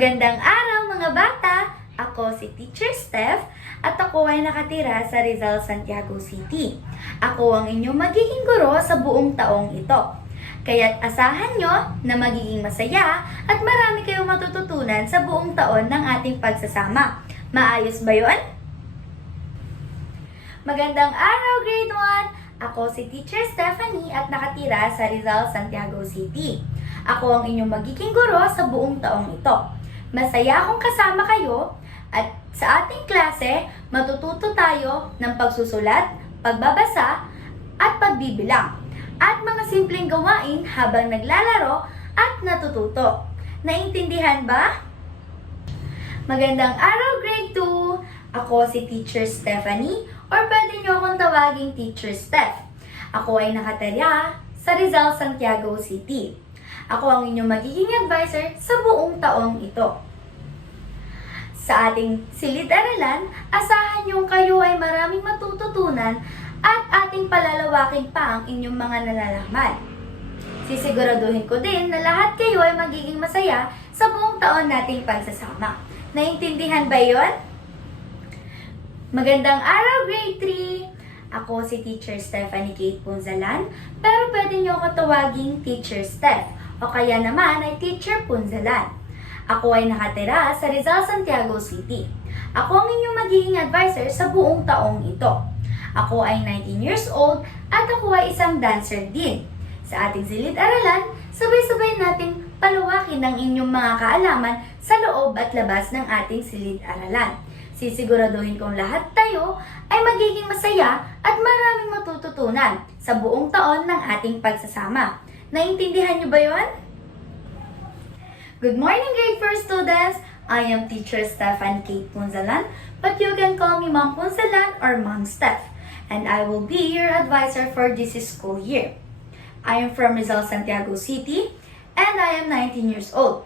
Magandang araw mga bata! Ako si Teacher Steph at ako ay nakatira sa Rizal, Santiago City. Ako ang inyong magiging guro sa buong taong ito. Kaya't asahan nyo na magiging masaya at marami kayong matututunan sa buong taon ng ating pagsasama. Maayos ba yun? Magandang araw, Grade 1! Ako si Teacher Stephanie at nakatira sa Rizal, Santiago City. Ako ang inyong magiging guro sa buong taong ito. Masaya akong kasama kayo at sa ating klase, matututo tayo ng pagsusulat, pagbabasa, at pagbibilang. At mga simpleng gawain habang naglalaro at natututo. Naintindihan ba? Magandang araw, Grade 2! Ako si Teacher Stephanie or pwede niyo akong tawaging Teacher Steph. Ako ay nakatira sa Rizal, Santiago City. Ako ang inyong magiging advisor sa buong taong ito. Sa ating silid-aralan, asahan niyong kayo ay maraming matututunan at ating palalawakin pa ang inyong mga nalalaman. Sisiguraduhin ko din na lahat kayo ay magiging masaya sa buong taon nating pagsasama. Naintindihan ba yon? Magandang araw, Grade 3! Ako si Teacher Stephanie Kate Punzalan, pero pwede niyo ako tawaging Teacher Steph o kaya naman ay Teacher Punzalan. Ako ay nakatira sa Rizal, Santiago City. Ako ang inyong magiging advisor sa buong taong ito. Ako ay 19 years old at ako ay isang dancer din. Sa ating silid-aralan, sabay-sabay nating palawakin ang inyong mga kaalaman sa loob at labas ng ating silid-aralan. Sisiguraduhin kong lahat tayo ay magiging masaya at maraming matututunan sa buong taon ng ating pagsasama. Naintindihan niyo ba yon? Good morning, Grade 4 students! I am Teacher Stephanie Kate Punzalan, but you can call me Ma'am Punzalan or Ma'am Steph, and I will be your advisor for this school year. I am from Rizal, Santiago City, and I am 19 years old.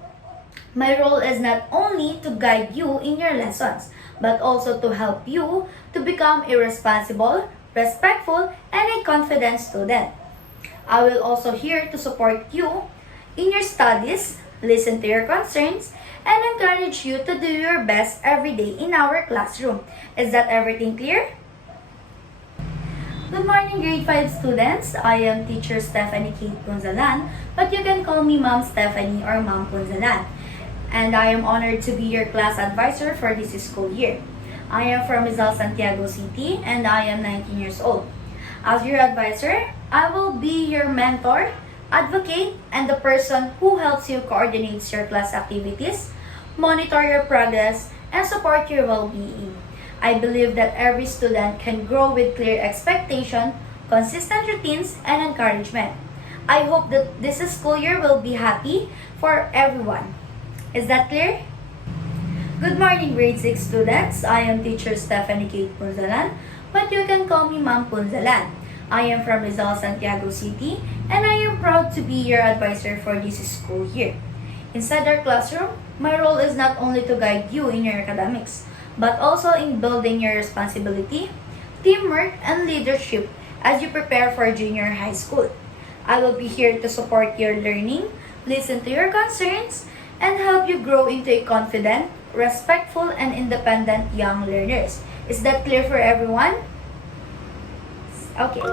My role is not only to guide you in your lessons, but also to help you to become a responsible, respectful, and a confident student. I will also here to support you in your studies, listen to your concerns, and encourage you to do your best every day in our classroom. Is that everything clear? Good morning, Grade 5 students. I am Teacher Stephanie Kate Punzalan, but you can call me Ma'am Stephanie or Ma'am Punzalan. And I am honored to be your class advisor for this school year. I am from Rizal, Santiago City, and I am 19 years old. As your advisor, I will be your mentor, advocate, and the person who helps you coordinate your class activities, monitor your progress, and support your well-being. I believe that every student can grow with clear expectation, consistent routines, and encouragement. I hope that this school year will be happy for everyone. Is that clear? Good morning, Grade 6 students. I am Teacher Stephanie Kate Punzalan, but you can call me Ma'am Punzalan. I am from Rizal, Santiago City, and I am proud to be your advisor for this school year. Inside our classroom, my role is not only to guide you in your academics, but also in building your responsibility, teamwork, and leadership as you prepare for junior high school. I will be here to support your learning, listen to your concerns, and help you grow into a confident, respectful, and independent young learners. Is that clear for everyone? Okay.